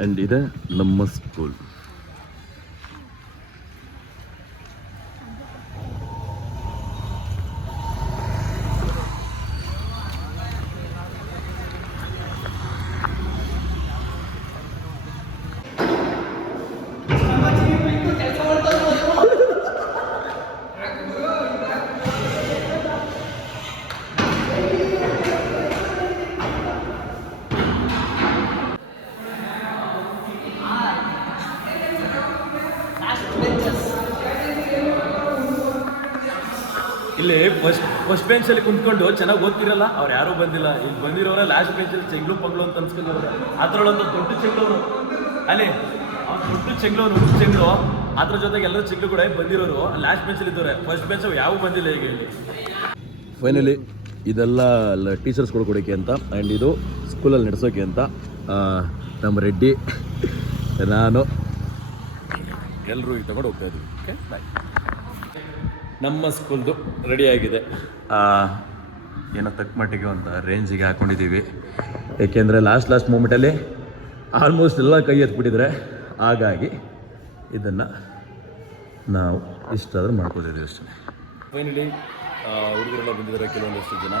And ಇದೆ ನಮ್ಮ school. ಇಲ್ಲಿ ಫಸ್ಟ್ ಬೆಂಚಲ್ಲಿ ಕುಂತ್ಕೊಂಡು ಚೆನ್ನಾಗಿ ಓದ್ತಿರಲ್ಲ ಅವ್ರು ಯಾರೂ ಬಂದಿಲ್ಲ. ಇಲ್ಲಿ ಬಂದಿರೋರ ಲಾಸ್ಟ್ ಬೆಂಚಲ್ಲಿ ಚೆಂಗ್ಳು ಪಂಗ್ಳು ಅಂತ ಅನ್ಸ್ಕೊಂಡವ್ರೆ. ಅದ್ರೊಳೊಂದು ದೊಡ್ಡ ಚೆಂಗ್ಳವ್ರು ಅಲ್ಲಿ ಅವ್ನು ದೊಡ್ಡ ಚೆಂಗ್ಳು ಅದ್ರ ಜೊತೆಗೆ ಎಲ್ಲರೂ ಚೆಂಗ್ಳು ಕೂಡ ಬಂದಿರೋರು ಲಾಸ್ಟ್ ಬೆಂಚಲ್ಲಿ ಇದ್ದವ್ರೆ. ಫಸ್ಟ್ ಬೆಂಚ್ ಯಾವ ಬಂದಿಲ್ಲ ಈಗ ಇಲ್ಲಿ. ಫೈನಲಿ ಇದೆಲ್ಲ ಟೀಚರ್ಸ್ಗಳು ಕೊಡೋಕ್ಕೆ ಅಂತ ಆ್ಯಂಡ್ ಇದು ಸ್ಕೂಲಲ್ಲಿ ನಡೆಸೋಕೆ ಅಂತ ನಮ್ಮ ರೆಡ್ಡಿ ನಾನು ಎಲ್ಲರೂ ಈಗ ತಗೊಂಡು ಹೋಗ್ತಾ ಇದ್ವಿ. Okay bye. ನಮ್ಮ ಸ್ಕೂಲ್ದು ರೆಡಿಯಾಗಿದೆ. ಏನೋ ತಕ್ಕ ಮಟ್ಟಿಗೆ ಒಂದು ರೇಂಜಿಗೆ ಹಾಕ್ಕೊಂಡಿದ್ದೀವಿ. ಏಕೆಂದರೆ ಲಾಸ್ಟ್ ಮೂಮೆಂಟಲ್ಲಿ ಆಲ್ಮೋಸ್ಟ್ ಎಲ್ಲ ಕೈ ಎತ್ಬಿಟ್ಟಿದ್ರೆ ಹಾಗಾಗಿ ಇದನ್ನು ನಾವು ಇಷ್ಟಾದರೂ ಮಾಡ್ಕೊತಿದ್ದೀವಿ ಅಷ್ಟೇ. ಫೈನಲಿ ಹುಡುಗರೆಲ್ಲ ಬಂದಿದ್ದಾರೆ ಕೆಲವೊಂದಷ್ಟು ಜನ.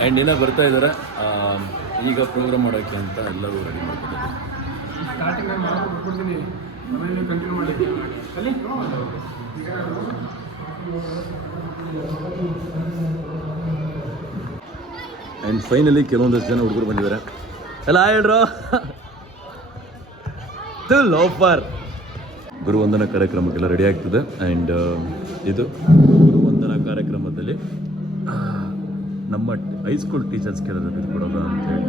ಆ್ಯಂಡ್ ಇನ್ನೂ ಬರ್ತಾ ಇದ್ದಾರೆ. ಈಗ ಪ್ರೋಗ್ರಾಮ್ ಮಾಡೋಕ್ಕೆ ಅಂತ ಎಲ್ಲರೂ ರೆಡಿ ಮಾಡ್ಕೊತಿದ್ದಾರೆ. ಆ್ಯಂಡ್ ಫೈನಲಿ ಕೆಲವೊಂದಷ್ಟು ಜನ ಹುಡುಗರು ಬಂದಿದ್ದಾರೆ. ಎಲ್ಲ ಹೇಳ್ರು ಲೋಫರ್. ಗುರುವಂದನಾ ಕಾರ್ಯಕ್ರಮಕ್ಕೆಲ್ಲ ರೆಡಿ ಆಗ್ತದೆ. ಆ್ಯಂಡ್ ಇದು ಗುರುವಂದನಾ ಕಾರ್ಯಕ್ರಮದಲ್ಲಿ ನಮ್ಮ ಹೈಸ್ಕೂಲ್ ಟೀಚರ್ಸ್ಗೆಲ್ಲ ಕೊಡೋದ ಅಂತೇಳಿ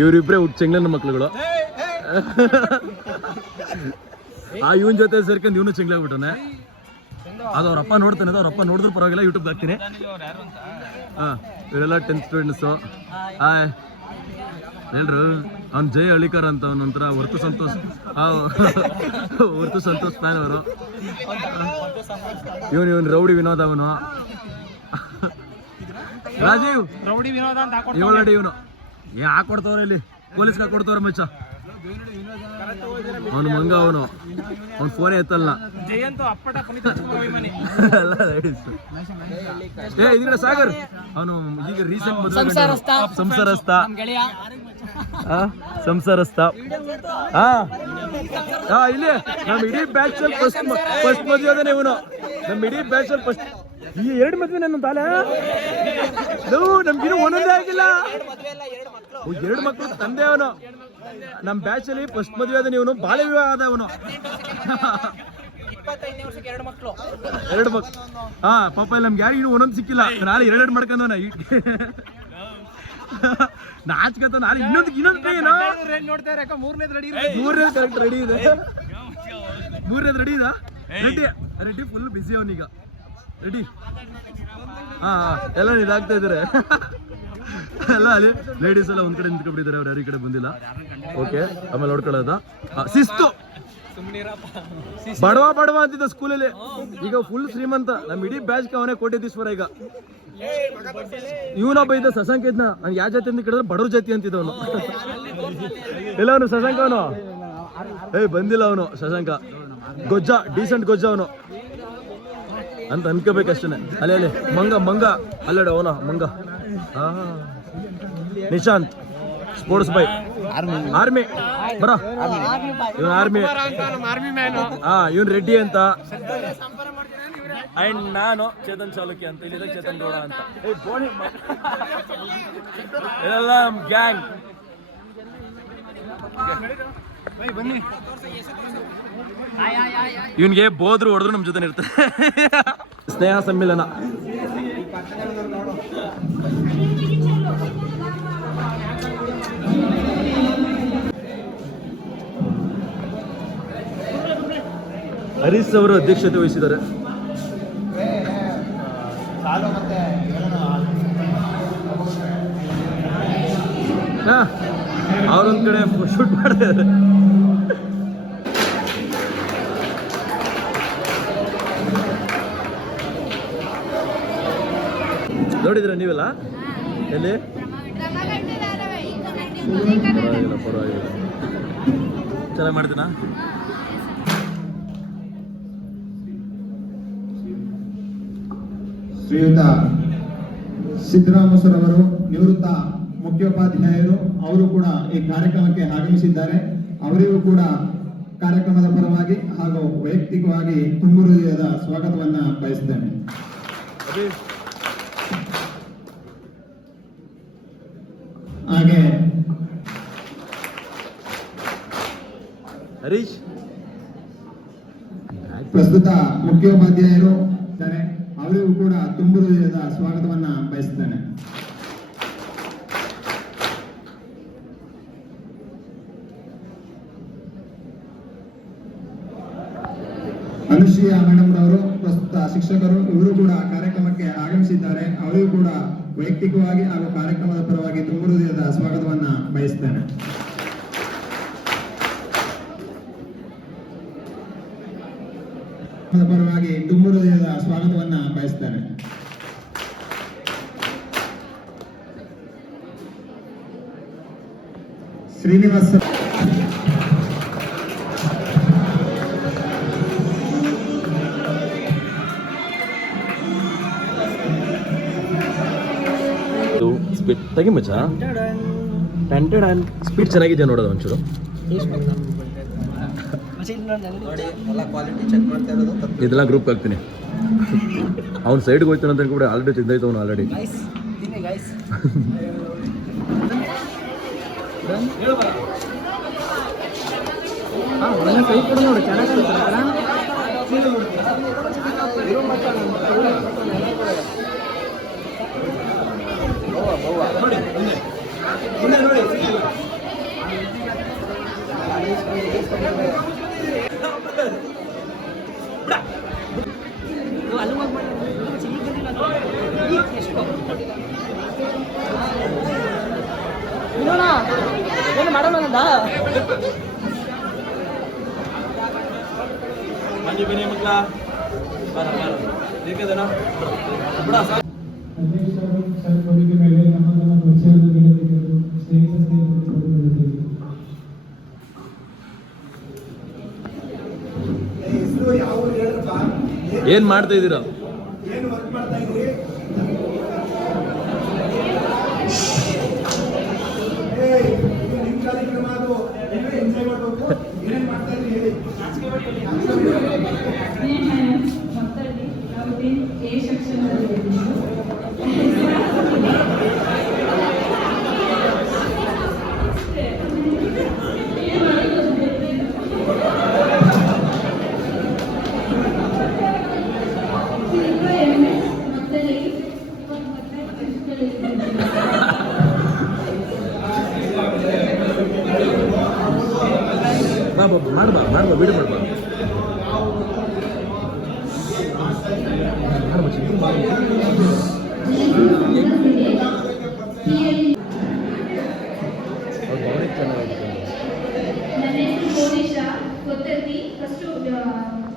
ಇವರಿಬ್ಬರೇ ಚೆಂಗ್ಲನ ಮಕ್ಳುಗಳು. ಇವನ್ ಜೊತೆ ಸೇರ್ಕೊಂಡು ಇವನು ಚೆಂಗ್ಲಾಗ್ಬಿಟ್ಟಾನೆ. ಅದು ಅವ್ರಪ್ಪ ನೋಡ್ತಾನೆ. ಅವ್ರಪ್ಪ ನೋಡಿದ್ರು ಪರವಾಗಿಲ್ಲ, ಯೂಟ್ಯೂಬ್ ಹಾಕ್ತೀನಿ. ಇವರೆಲ್ಲ 10th ಸ್ಟೂಡೆಂಟ್ಸು. ಹೇಳ್ರು ಅವ್ನು ಜೈ ಹಳ್ಳಿಕಾರ ಅಂತ ಅವನೊಂಥರ ಹೊರ್ತು ಸಂತೋಷ್ ಫ್ಯಾನ್ ಅವರು. ಇವನು ರೌಡಿ ವಿನೋದ್. ಅವನು ರಾಜೀವ್ ರೌಡಿ ವಿನೋದ ಅಂತ ಇವಳು ಇವನು ಹಾಕೊಡ್ತವ್ರೆ. ಇಲ್ಲಿ ಪೊಲೀಸ್ಗೆ ಹಾಕೊಡ್ತವ್ರೆ ಮಚ್ಚ. ಅವನು ಮಂಗ. ಅವನು ಫೋನೇ ಎತ್ತಲ್ಲ. ಇದ್ರ ಸಾಗರ್ ಅವನು ಈಗ ರೀಸೆಂಟ್ ಸಂಸಾರಸ್ಥ. ಇಲ್ಲಿ ನಮ್ ಇಡೀ ಬ್ಯಾಚ್ ಅಲ್ಲಿ ಫಸ್ಟ್ ಮದುವೆ ಅದಾನೆ ಇವನು. ನಮ್ ಇಡೀ ಬ್ಯಾಚ್ ಅಲ್ಲಿ ಫಸ್ಟ್ ಈ 2 ಮದ್ವೆ ನನ್ನ ತಾಲೆ. ನಮ್ಗಿನ್ನೂ ಒಂದೊಂದೇ ಆಗಿಲ್ಲ. 2 ಮಕ್ಕಳು ತಂದೆ ಅವನು. ನಮ್ಮ ಬ್ಯಾಚ್ ಅಲ್ಲಿ ಫಸ್ಟ್ ಮದುವೆ ಆದ ಇವನು. ಬಾಲ್ಯ ವಿವಾಹ ಆದ ಅವನು. 2 ಮಕ್ಕಳು. ಪಾಪ ಇಲ್ಲಿ ನಮ್ಗೆ ಯಾರಿಗೂ ಒಂದೊಂದು ಸಿಕ್ಕಿಲ್ಲ. ನಾಳೆ 2 ಮಾಡ್ಕೊಂಡವನ. ನಾಚ್ಕಂತ ನಾಳೆ ಇನ್ನೊಂದು ಮೂರನೇದು ಕರೆಕ್ಟ್ ರೆಡಿ ಇದೆ. ಮೂರನೇದು ರೆಡಿ ಇದೆ. ರೆಡ್ಡಿ ಫುಲ್ ಬಿಸಿ ಅವನೀಗ. ರೆಡಿ ಎಲ್ಲ ಇದಾಗ್ತಾ ಇದಾರೆ. ಎಲ್ಲ ಅಲ್ಲಿ ಲೇಡೀಸ್ ಎಲ್ಲ ಒಂದ್ ಕಡೆ ನಿಂತ್ಕೊಂಡ್ಬಿಟ್ಟಿದ್ದಾರೆ. ಅವ್ರು ಯಾರು ಈ ಕಡೆ ಬಂದಿಲ್ಲ. ಓಕೆ, ಆಮೇಲೆ ನೋಡ್ಕೊಳ್ಳೋದ ಶಿಸ್ತು. ಬಡವ ಅಂತಿದ್ದ ಸ್ಕೂಲಲ್ಲಿ. ಈಗ ಫುಲ್ ಶ್ರೀಮಂತ. ನಮ್ ಇಡೀ ಬ್ಯಾಚ್ ಅವನೇ ಕೋಟ್ಯಾಧೀಶ್ವರ. ಈಗ ಇವನೊಬ್ಬ ಇದ್ದ ಶಶಾಂಕ ಇದ್ನ. ನನ್ಗೆ ಯಾವ ಜಾತಿ ಅಂತ ಕೇಳಿದ್ರೆ ಬಡವ್ರ ಜಾತಿ ಅಂತಿದ್ದವನು. ಎಲ್ಲ ಅವನು ಶಶಾಂಕ. ಅವನು ಬಂದಿಲ್ಲ. ಅವನು ಶಶಾಂಕ ಗೊಜ್ಜ, ಡೀಸೆಂಟ್ ಗೊಜ್ಜ ಅವನು ಅಂತ ಅನ್ಕೋಬೇಕಷ್ಟೇ. ಅಲ್ಲಿ ಮಂಗ ಅಲ್ಲಡೆ ಅವನ ಮಂಗ. ನಿಶಾಂತ್ ಸ್ಪೋರ್ಟ್ಸ್ ಬೈ ಆರ್ಮಿ ಬರ. ಇವನ್ ಆರ್ಮಿ. ಇವನ್ ರೆಡ್ಡಿ ಅಂತ. ಅಂಡ್ ನಾನು ಚೇತನ್ ಚಾಲುಕ್ಯ ಅಂತ. ಇಲ್ಲಿದೆ ಚೇತನ್ ಗೌಡ ಅಂತ. ಇದೆಲ್ಲ ಗ್ಯಾಂಗ್. ಇವನ್ಗೆ ಬೋದ್ರು ಹೊಡೆದ್ರು ನಮ್ ಜೊತೆ ಇರ್ತಾರೆ. ಸ್ನೇಹ ಸಮ್ಮಿಲನ. ಹರೀಶ್ ಅವರು ಅಧ್ಯಕ್ಷತೆ ವಹಿಸಿದ್ದಾರೆ. ಅವರೊಂದ್ ಕಡೆ ಶೂಟ್ ಮಾಡಿದ್ದಾರೆ. ನೋಡಿದ್ರ ನೀವೆಲ್ಲ ಎಲ್ಲಿ? ಪರವಾಗಿಲ್ಲ ಪರವಾಗಿಲ್ಲ, ಚೆನ್ನಾಗಿ ಮಾಡ್ತೀನಾ? ಶ್ರೀಯುತ ಸಿದ್ದರಾಮ ಸರ್ ಅವರು ನಿವೃತ್ತ ಮುಖ್ಯೋಪಾಧ್ಯಾಯರು, ಅವರು ಕೂಡ ಈ ಕಾರ್ಯಕ್ರಮಕ್ಕೆ ಆಗಮಿಸಿದ್ದಾರೆ. ಅವರಿಗೂ ಕೂಡ ಕಾರ್ಯಕ್ರಮದ ಪರವಾಗಿ ಹಾಗೂ ವೈಯಕ್ತಿಕವಾಗಿ ತುಂಬು ಹೃದಯದ ಸ್ವಾಗತವನ್ನ ಬಯಸ್ತೇನೆ. ಹಾಗೆ ಹರೀಶ್ ಪ್ರಸ್ತುತ ಮುಖ್ಯೋಪಾಧ್ಯಾಯರು ಇದ್ದಾರೆ, ಅವರಿಗೂ ಕೂಡ ತುಂಬು ಹೃದಯದ ಸ್ವಾಗತವನ್ನ ಬಯಸ್ತೇನೆ. ಅನುಶ್ರೀಯ ಮೇಡಮ್ ರವರು ಪ್ರಸ್ತುತ ಶಿಕ್ಷಕರು, ಇವರು ಕೂಡ ಕಾರ್ಯಕ್ರಮಕ್ಕೆ ಆಗಮಿಸಿದ್ದಾರೆ. ಅವರಿಗೂ ಕೂಡ ವೈಯಕ್ತಿಕವಾಗಿ ಹಾಗೂ ಕಾರ್ಯಕ್ರಮದ ಪರವಾಗಿ ತುಂಬು ಹೃದಯದ ಸ್ವಾಗತವನ್ನ ಬಯಸ್ತೇನೆ. ಪರವಾಗಿ ತುಂಬು ಹೃದಯದ ಸ್ವಾಗತವನ್ನ ಬಯಸ್ತೇನೆ. ಶ್ರೀನಿವಾಸ್ ಸ್ಪೀಡ್ ತೆಗಿ ಮಚ್ಚ, ಸ್ಪೀಡ್ ಚೆನ್ನಾಗಿದೆ ನೋಡೋದು ಒಂಚೂರು. ಇದೆಲ್ಲ ಗ್ರೂಪ್ ಹಾಕ್ತೀನಿ. ಅವ್ನು ಸೈಡ್ಗೆ ಹೋಗ್ತಾನೆ ಅಂತ ಕೂಡ ಆಲ್ರೆಡಿ ತಿಂದೈತೆ ಅವನು ಆಲ್ರೆಡಿ. ಏನು ಮಾಡೋಣ ಬನ್ನಿ ಬನ್ನಿ ಮಕ್ಕಳ, ಏನ್ ಮಾಡ್ತಾ ಇದ್ದೀರಾ? ಮಾಡ್ಬಾ ಬಿಡು ಮಾಡ್ಬಾ.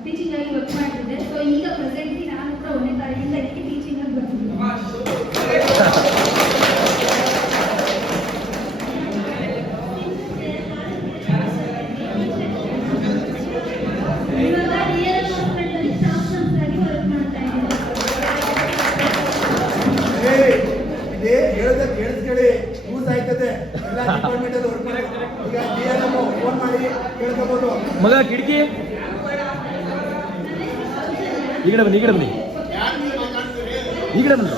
ಟೀಚಿಂಗ್ ಆಗಿ ವರ್ಕ್ ಮಾಡ್ತಿದ್ದೆ. ಸೊ ಈಗ ಪ್ರೆಸೆಂಟ್ಲಿ ನಾನು ಕೂಡ 1ನೇ ತಾರೀಕಿಂದ ಇದಕ್ಕೆ ಟೀಚಿಂಗ್ ಆಗಿ ಬರ್ತೀನಿ. ಮಗ ಕಿಟಕಿ ಈ ಕಡೆ ಬನ್ನಿ, ಈ ಕಡೆ ಬನ್ನಿ, ಈ ಕಡೆ ಬಂದ್ರು.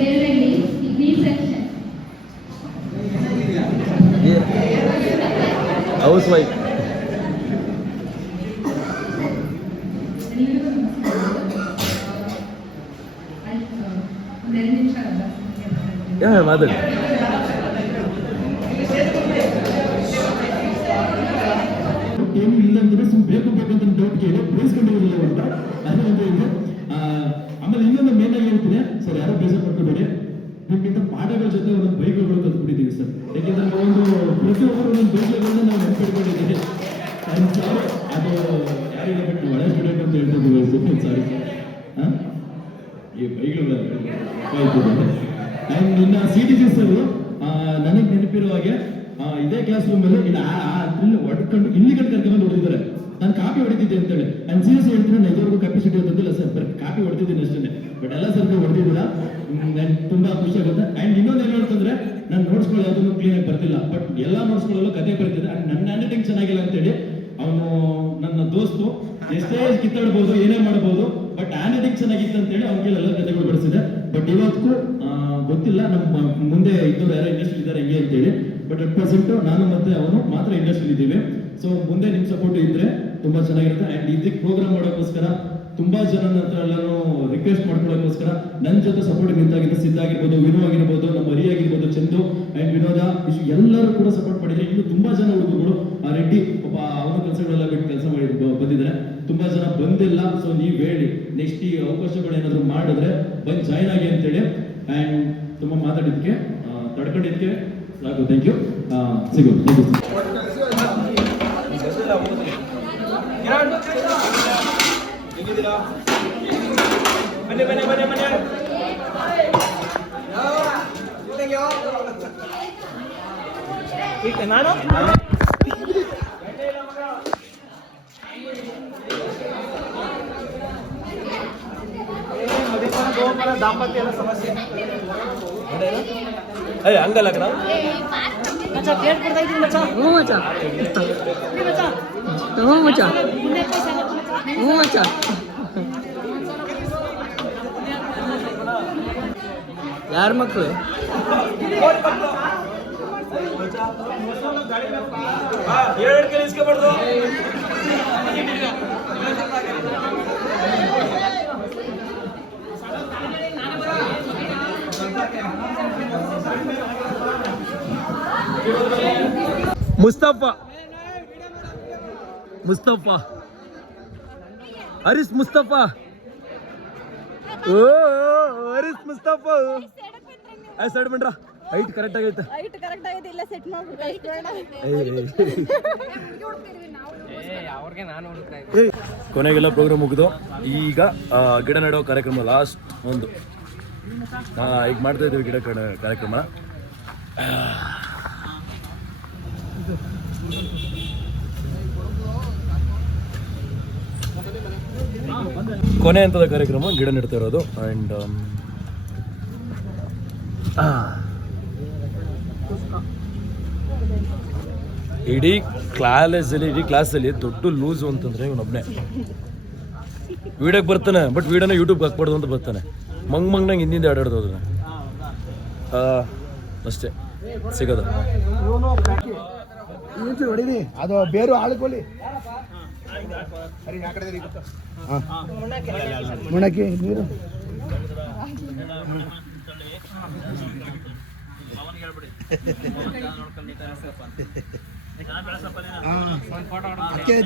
Devaralli B section. House wife. ಒಂದೆರಡು ನಿಮಿಷ ಮಾತಾಡಿ. ಏನು ಇಲ್ಲ ಅಂದ್ರೆ ಬೇಕು ಬೇಕಂತ ಡೌಟ್ ಕೇಳಿ ಬೇಯಿಸ್ಕೊಂಡಿರಲಿಲ್ಲ ಅಂತ ಅದು ಒಂದು ಇದೆ. ಆಮೇಲೆ ಇನ್ನೊಂದು ಮೇನ್ ಆಗಿ ಹೇಳ್ತೀನಿ ಸರ್, ಯಾರೋ ಬೇಜಾರು ಮಾಡ್ಕೋಬೇಡಿ, ನಿಮ್ಗಿಂತ ಪಾಠಗಳ ಜೊತೆ ಒಂದೊಂದು ಬೈಕ್ಗಳು ಕಲ್ತ್ಬಿಟ್ಟಿದ್ದೀವಿ ಸರ್. ಯಾಕೆಂದ್ರೆ ಒಂದು ಪ್ರತಿಯೊಬ್ಬರು ಒಂದೊಂದು ಬೈಕ್ಗಳನ್ನ ನಾವು ನೆನ್ಪಿಟ್ಕೊಂಡಿದ್ದೀವಿ. ಅದು ಯಾರಿಗೆ ಬಿಟ್ಟು ಒಳ್ಳೆ ಸ್ಟೂಡೆಂಟ್ ಅಂತ ಹೇಳ್ತಿದ್ದೀವಿ. ಸಾರಿ ಸರ್, ಈ ಬೈಕ್ಗಳು ಆ್ಯಂಡ್ ಇನ್ನು CTC ಸರ್ ನನಗೆ ನೆನಪಿರೋ ಹಾಗೆ ಇದೇ ಕ್ಲಾಸ್ ರೂಮಲ್ಲಿ ಇಲ್ಲಿ ಹೊಡ್ಕೊಂಡು ಇಲ್ಲಿ ಕರ್ಕೊಂಡು ಹೊಡೆದಿದ್ದಾರೆ. ನಾನು ಕಾಪಿ ಹೊಡಿತಿದ್ದೆ ಅಂತೇಳಿ ನಾನು ಸೀರಿಯಸ್ ಹೇಳ್ತೀನಿ, ನಾನು ಇದುವರೆಗೂ ಕೆಪಾಸಿಟಿ ಹೊಂದಿಲ್ಲ ಸರ್, ಬಟ್ ಕಾಪಿ ಹೊಡ್ತಿದ್ದೀನಿ ಅಷ್ಟೇ. ಬಟ್ ಎಲ್ಲ ಸರ್ಗೂ ಹೊಡೆದಿದ್ದೀರಾ, ನನ್ಗೆ ತುಂಬಾ ಖುಷಿ ಆಗುತ್ತೆ. ಆ್ಯಂಡ್ ಇನ್ನೊಂದು ಏನು ಹೇಳ್ತಂದ್ರೆ, ನಾನು ನೋಟ್ಸ್ಗಳು ಯಾವುದನ್ನು ಕ್ಲೀನಾಗಿ ಬರ್ತಿಲ್ಲ, ಬಟ್ ಎಲ್ಲ ನೋಟ್ಸ್ಗಳಲ್ಲೂ ಕತೆ ಬರ್ತಿದೆ. ಆ್ಯಂಡ್ ನನ್ನ ಹ್ಯಾಂಡ್ ರೈಟಿಂಗ್ ಚೆನ್ನಾಗಿಲ್ಲ ಅಂತೇಳಿ ಅವನು ನನ್ನ ದೋಸ್ತು ಎಷ್ಟೇ ಕಿತ್ತಾಡ್ಬೋದು, ಏನೇ ಮಾಡ್ಬೋದು, ಬಟ್ ಹ್ಯಾಂಡ್ ರೈಟಿಂಗ್ ಚೆನ್ನಾಗಿತ್ತು ಅಂತೇಳಿ ಅವ್ನ ಕೈಲಿ ಎಲ್ಲ ಕತೆಗಳು ಬಡಿಸಿದೆ. ಬಟ್ ಇವತ್ತಿಗೂ ಗೊತ್ತಿಲ್ಲ ನಮ್ಮ ಮುಂದೆ ಇದ್ದವ್ರು ಯಾರೋ ಇಂಡಸ್ಟ್ರಿ ಇದ್ದಾರೆ ಹೆಂಗೆ ಅಂತೇಳಿ. ಬಟ್ ಅಟ್ ಪ್ರೆಸೆಂಟ್ ನಾನು ಮತ್ತೆ ಅವನು ಮಾತ್ರ ಇಂಡಸ್ಟ್ರಿ ಇದ್ದೀವಿ. ಸೊ ಮುಂದೆ ನಿಮ್ಮ ಸಪೋರ್ಟ್ ಇದ್ರೆ ತುಂಬಾ ಚೆನ್ನಾಗಿರುತ್ತೆ. ಆ್ಯಂಡ್ ಇದಕ್ಕೆ ಪ್ರೋಗ್ರಾಮ್ ಮಾಡೋಕ್ಕೋಸ್ಕರ ತುಂಬಾ ಜನ ಹತ್ರ ಎಲ್ಲರೂ ರಿಕ್ವೆಸ್ಟ್ ಮಾಡ್ಕೊಳ್ಳೋಕ್ಕೋಸ್ಕರ ನನ್ನ ಜೊತೆ ಸಪೋರ್ಟ್ ನಿಂತಾಗಿದ್ದು ಸಿದ್ಧ ಆಗಿರ್ಬೋದು, ವಿನೋ ಆಗಿರ್ಬೋದು, ನಮ್ಮ ಹರಿ ಆಗಿರ್ಬೋದು, ಚಂದು ಆ್ಯಂಡ್ ವಿನೋದ, ಇಷ್ಟು ಎಲ್ಲರೂ ಕೂಡ ಸಪೋರ್ಟ್ ಮಾಡಿದ್ರೆ. ಇನ್ನು ತುಂಬಾ ಜನ ಹುಡುಗರು, ಆ ರೆಡ್ಡಿ ಪಾಪ ಅವನ ಕೆಲಸಗಳೆಲ್ಲ ಬಿಟ್ಟು ಕೆಲಸ ಮಾಡಿ ಬಂದಿದ್ದಾರೆ. ತುಂಬಾ ಜನ ಬಂದಿಲ್ಲ. ಸೊ ನೀವು ಹೇಳಿ ನೆಕ್ಸ್ಟ್ ಈ ಅವಕಾಶಗಳು ಏನಾದ್ರು ಮಾಡಿದ್ರೆ ಬಂದು ಜಾಯ್ನ್ ಆಗಿ ಅಂತೇಳಿ. ಆ್ಯಂಡ್ ತುಂಬ ಮಾತಾಡಿದ್ದಕ್ಕೆ ತಡ್ಕೊಂಡಿದ್ದಕ್ಕೆ ಸಾಕು. Thank you. ಸಿಗೋದು. ನಾನು ದಾಂಪತ್ಯ ಸಮಸ್ಯೆ ಹಂಗಲ್ಲ ಕಣ. ಯಾರ ಮಕ್ಕಳು ಇಸ್ಕೊಬಾರ್ದು. ಮುಸ್ತಫಾ ಹರೀಶ್ ಮುಸ್ತಫಾ ಹರೀಶ್ ಮುಸ್ತಫಾ ಸೈಡ್ ಬಂಡ್ರ. ಹೈಟ್ ಕರೆಕ್ಟ್ ಆಗೈತೆ. ಇಲ್ಲ ಸೆಟ್ ಕೊನೆಗೆಲ್ಲ ಪ್ರೋಗ್ರಾಮ್ ಮುಗಿದು ಈಗ ಗಿಡ ನೆಡೋ ಕಾರ್ಯಕ್ರಮ ಲಾಸ್ಟ್ ಒಂದು ಈಗ ಮಾಡ್ತಾ ಇದ್ದೀವಿ. ಗಿಡ ಕಾರ್ಯಕ್ರಮ ಕೊನೆ ಹಂತದ ಕಾರ್ಯಕ್ರಮ, ಗಿಡ ನೆಡ್ತಾ ಇರೋದು. ಆ್ಯಂಡ್ ಇಡೀ ಕ್ಲಾಸಲ್ಲಿ ದೊಡ್ಡ ಲೂಸು ಅಂತಂದ್ರೆ ಇವನೊಬ್ಬನೇ. ವಿಡಿಯೋಗೆ ಬರ್ತಾನೆ, ಬಟ್ ವಿಡಿಯೋನ ಯೂಟ್ಯೂಬ್ಗೆ ಹಾಕ್ಬಾರ್ದು ಅಂತ ಬರ್ತಾನೆ. ಮಂಗ್ನಂಗೆ ಹಿಂದಿಂದ ಆಡಾಡ್ದು ಅದನ್ನ ಅಷ್ಟೇ ಸಿಗೋದು. ಅದು ಬೇರು ಆಳ್ಕೊಳ್ಳಿ ಮುಣಕಿ ನೀರು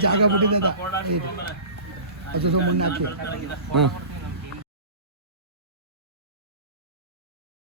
ಜಾಗ ಬಿಟ್ಟಿದ್ದ ಮುನ್ನ ಹಾಕಿ